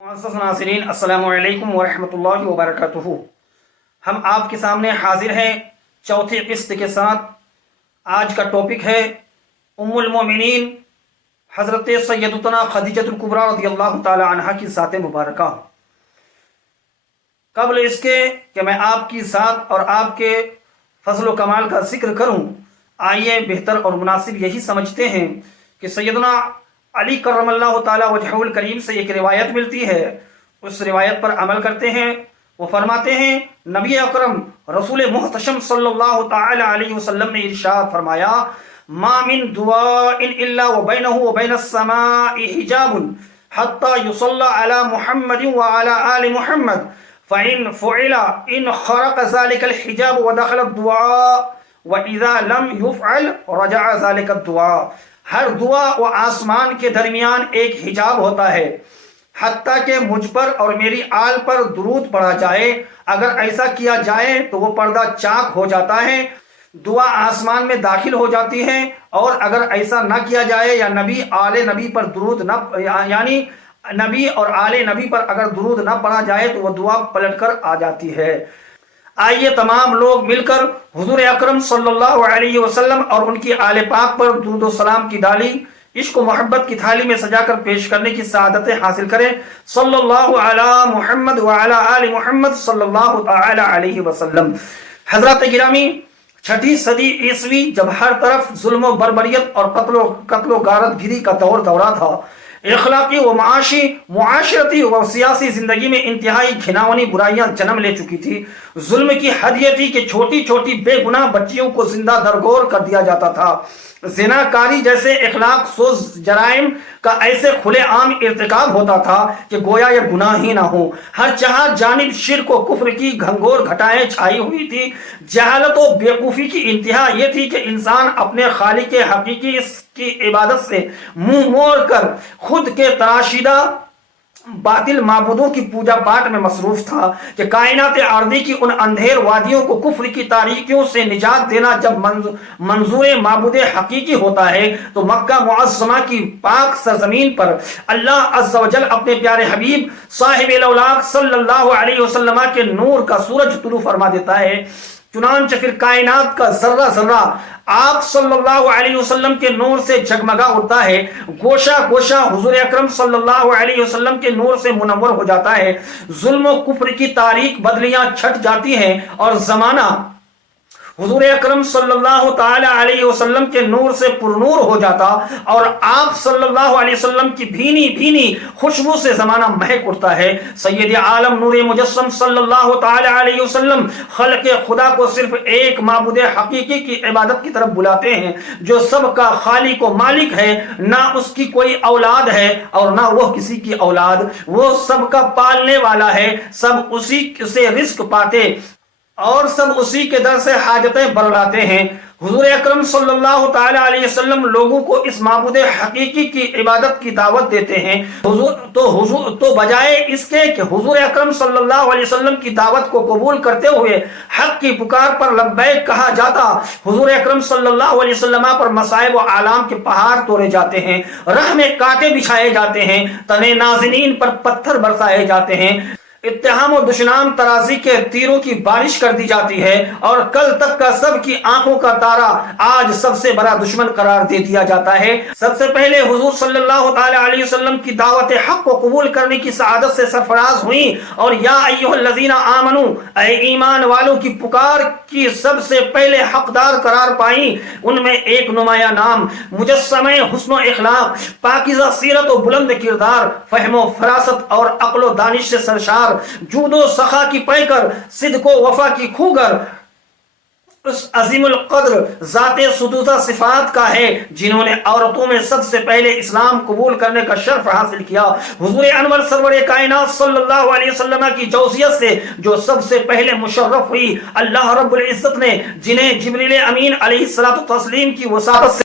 معزز ناظرین، السلام علیکم ورحمۃ اللہ وبرکاتہ۔ ہم آپ کے سامنے حاضر ہیں چوتھی قسط کے ساتھ۔ آج کا ٹاپک ہے ام المومنین حضرت سیدتنا خدیجہ الکبریٰ رضی اللہ تعالی عنہا کی ذات مبارکہ۔ قبل اس کے کہ میں آپ کی ذات اور آپ کے فضل و کمال کا ذکر کروں، آئیے بہتر اور مناسب یہی سمجھتے ہیں کہ سیدنا علی کرم اللہ تعالی وجہہ الکریم سے ایک روایت ملتی ہے، اس روایت پر عمل کرتے ہیں۔ وہ فرماتے ہیں نبی اکرم رسول محتشم صلی اللہ تعالی علیہ وسلم نے ارشاد فرمایا، ما من دعاء الا وبینہ وبین السماء حجاب حتی یصلی علی محمد وعلی آل محمد فإن فعل ان خرق ذلك الحجاب ودخل الدعاء وإذا لم يفعل رجع ذلك الدعاء۔ ہر دعا و آسمان کے درمیان ایک حجاب ہوتا ہے، حتیٰ کہ مجھ پر اور میری آل پر درود پڑھا جائے۔ اگر ایسا کیا جائے تو وہ پردہ چاک ہو جاتا ہے، دعا آسمان میں داخل ہو جاتی ہے، اور اگر ایسا نہ کیا جائے یا نبی آل نبی پر درود نہ یعنی نبی اور آل نبی پر اگر درود نہ پڑھا جائے تو وہ دعا پلٹ کر آ جاتی ہے۔ آئیے تمام لوگ مل کر حضور اکرم صلی اللہ علیہ وسلم اور ان کی آل پاک پر درود و سلام کی ڈالی عشق و محبت کی تھالی میں سجا کر پیش کرنے کی سعادت حاصل کریں۔ صلی اللہ علی محمد وعلی آل محمد صلی اللہ تعالی علیہ وسلم۔ حضرات گرامی، چھٹی صدی عیسوی جب ہر طرف ظلم و بربریت اور قتل و غارت گری کا دورہ تھا، اخلاقی و معاشرتی و سیاسی زندگی میں انتہائی گھناؤنی برائیاں جنم لے چکی تھی۔ ظلم کی حد یہ تھی کہ چھوٹی چھوٹی بے گناہ بچیوں کو زندہ درگور کر دیا جاتا تھا۔ زنا کاری جیسے اخلاق سوز جرائم کا ایسے کھلے عام ارتکاب ہوتا تھا کہ گویا یہ گناہ ہی نہ ہو۔ ہر جہاں جانب شرک و کفر کی گھنگور گھٹائیں چھائی ہوئی تھی۔ جہالت و بیوقوفی کی انتہا یہ تھی کہ انسان اپنے خالق حقیقی کی عبادت سے منہ موڑ کر خود کے تراشیدہ باطل معبودوں کی پوجا پاٹ میں مصروف تھا کہ کائنات ارضی کی ان اندھیر وادیوں کو کفر کی تاریکیوں سے نجات دینا جب منظور معبود حقیقی ہوتا ہے تو مکہ معظمہ کی پاک سرزمین پر اللہ عز و جل اپنے پیارے حبیب صاحب الاولاق صلی اللہ علیہ وسلم کے نور کا سورج طلوع فرما دیتا ہے۔ چنانچہ پھر کائنات کا ذرہ ذرہ آپ صلی اللہ علیہ وسلم کے نور سے جگمگا اٹھتا ہے، گوشہ گوشہ حضور اکرم صلی اللہ علیہ وسلم کے نور سے منور ہو جاتا ہے، ظلم و کفر کی تاریک بدلیاں چھٹ جاتی ہیں اور زمانہ حضور اکرم صلی اللہ تعالی علیہ وسلم کے نور سے پرنور ہو جاتا، اور آپ صلی اللہ علیہ وسلم کی بھینی بھینی خوشبو سے زمانہ مہک اٹھتا ہے۔ سید عالم نور مجسم صلی اللہ تعالی علیہ وسلم خلق خدا کو صرف ایک معبود حقیقی کی عبادت کی طرف بلاتے ہیں جو سب کا خالق و مالک ہے، نہ اس کی کوئی اولاد ہے اور نہ وہ کسی کی اولاد، وہ سب کا پالنے والا ہے، سب اسی سے رزق پاتے اور سب اسی کے در سے حاجتیں برلاتے ہیں۔ حضور اکرم صلی اللہ تعالی علیہ وسلم لوگوں کو اس معبود حقیقی کی عبادت کی دعوت دیتے ہیں تو بجائے اس کے کہ حضور اکرم صلی اللہ علیہ وسلم کی دعوت کو قبول کرتے ہوئے حق کی پکار پر لبیک کہا جاتا، حضور اکرم صلی اللہ علیہ وسلم پر مصائب و آلام کے پہاڑ توڑے جاتے ہیں، راہ میں کانٹے بچھائے جاتے ہیں، تنے نازنین پر پتھر برسائے جاتے ہیں، اتہام و دشنام ترازی کے تیروں کی بارش کر دی جاتی ہے، اور کل تک کا سب کی آنکھوں کا تارا آج سب سے بڑا دشمن قرار دے دیا جاتا ہے۔ سب سے پہلے حضور صلی اللہ تعالی علیہ وسلم کی دعوت حق کو قبول کرنے کی سعادت سے سرفراز ہوئی، اور یا ایھا الذین آمنو، اے ایمان والوں کی پکار کی سب سے پہلے حقدار قرار پائیں۔ ان میں ایک نمایاں نام، مجسمہ حسن و اخلاق، پاکیزہ سیرت و بلند کردار، فہم و فراست اور عقل و دانش سے سرشار، جود و سخا کی پیکر، صدق و وفا کی خوگر، اس عظیم القدر ذات ستوزہ صفات کا ہے جنہوں نے عورتوں میں سب سے پہلے اسلام قبول کرنے کا شرف حاصل کیا۔ حضور انور سرور کائنات صلی اللہ علیہ وسلم کی جوزیت سے جو سب سے پہلے مشرف ہوئی، اللہ رب العزت نے جنہیں جبریل امین علیہ الصلوۃ والتسلیم کی وساطت سے